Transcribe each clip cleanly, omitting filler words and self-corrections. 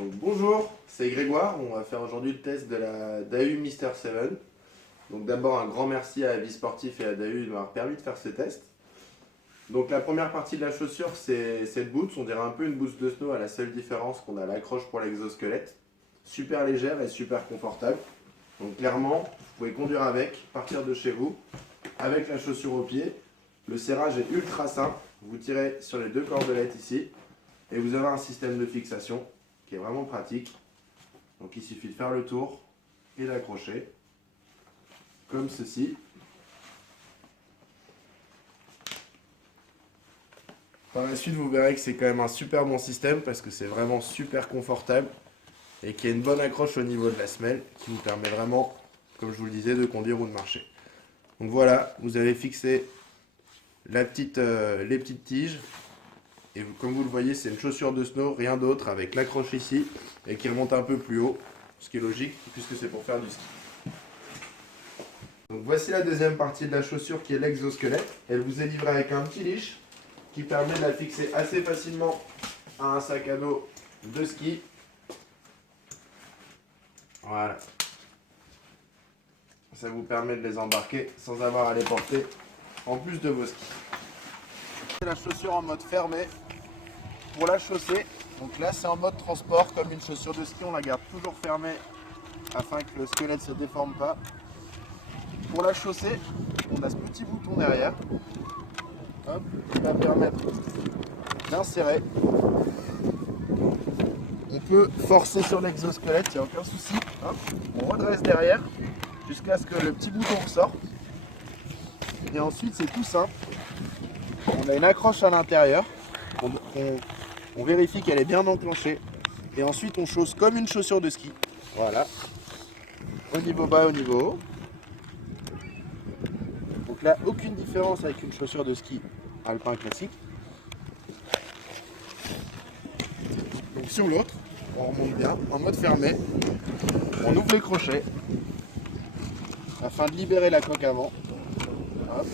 Donc bonjour, c'est Grégoire, on va faire aujourd'hui le test de la Dahu Mister 7. Donc d'abord un grand merci à Avis Sportif et à Dahu de m'avoir permis de faire ce test. Donc la première partie de la chaussure c'est cette boots, on dirait un peu une boots de snow à la seule différence qu'on a l'accroche pour l'exosquelette. Super légère et super confortable. Donc clairement, vous pouvez conduire avec, partir de chez vous, avec la chaussure au pied. Le serrage est ultra simple, vous tirez sur les deux cordelettes ici et vous avez un système de fixation qui est vraiment pratique. Donc il suffit de faire le tour et d'accrocher, comme ceci. Par la suite, vous verrez que c'est quand même un super bon système parce que c'est vraiment super confortable et qu'il y a une bonne accroche au niveau de la semelle qui vous permet vraiment, comme je vous le disais, de conduire ou de marcher. Donc voilà, vous avez fixé les petites tiges. Et comme vous le voyez, c'est une chaussure de snow, rien d'autre, avec l'accroche ici et qui remonte un peu plus haut, ce qui est logique puisque c'est pour faire du ski. Donc voici la deuxième partie de la chaussure qui est l'exosquelette. Elle vous est livrée avec un petit leash qui permet de la fixer assez facilement à un sac à dos de ski. Voilà. Ça vous permet de les embarquer sans avoir à les porter en plus de vos skis. La chaussure en mode fermé pour la chaussée. Donc là c'est en mode transport, comme une chaussure de ski, on la garde toujours fermée afin que le squelette ne se déforme pas. Pour la chaussée, on a ce petit bouton derrière, hop, qui va permettre d'insérer. On peut forcer sur l'exosquelette, il n'y a aucun souci. Hop, on redresse derrière jusqu'à ce que le petit bouton ressorte. Et ensuite c'est tout simple. On a une accroche à l'intérieur, on vérifie qu'elle est bien enclenchée et ensuite on chausse comme une chaussure de ski. Voilà, au niveau bas, au niveau haut. Donc là, aucune différence avec une chaussure de ski alpin classique. Donc sur l'autre, on remonte bien, en mode fermé, on ouvre les crochets afin de libérer la coque avant. Hop.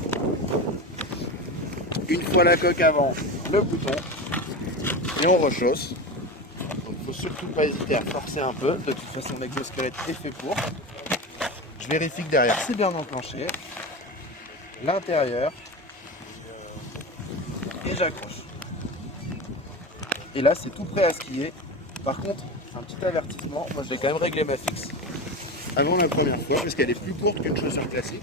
Une fois la coque avant, le bouton, et on rechausse. Donc il ne faut surtout pas hésiter à forcer un peu, de toute façon l'exosquelette est fait pour. Je vérifie que derrière c'est bien enclenché, l'intérieur, et j'accroche. Et là c'est tout prêt à skier. Par contre, un petit avertissement, moi je vais quand même régler ma fixe avant la première fois, parce qu'elle est plus courte qu'une chaussure classique.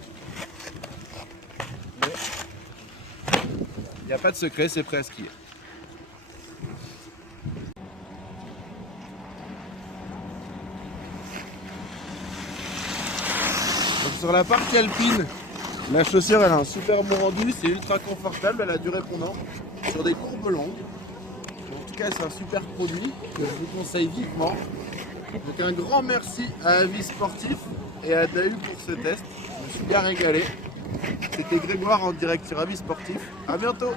Il n'y a pas de secret, c'est prêt à skier. Donc sur la partie alpine, la chaussure elle a un super bon rendu, c'est ultra confortable, elle a du répondant sur des courbes longues. En tout cas c'est un super produit que je vous conseille vivement. Donc un grand merci à Avis Sportif et à Dahu pour ce test, je me suis bien régalé. C'était Grégoire en direct sur Avis Sportif, à bientôt.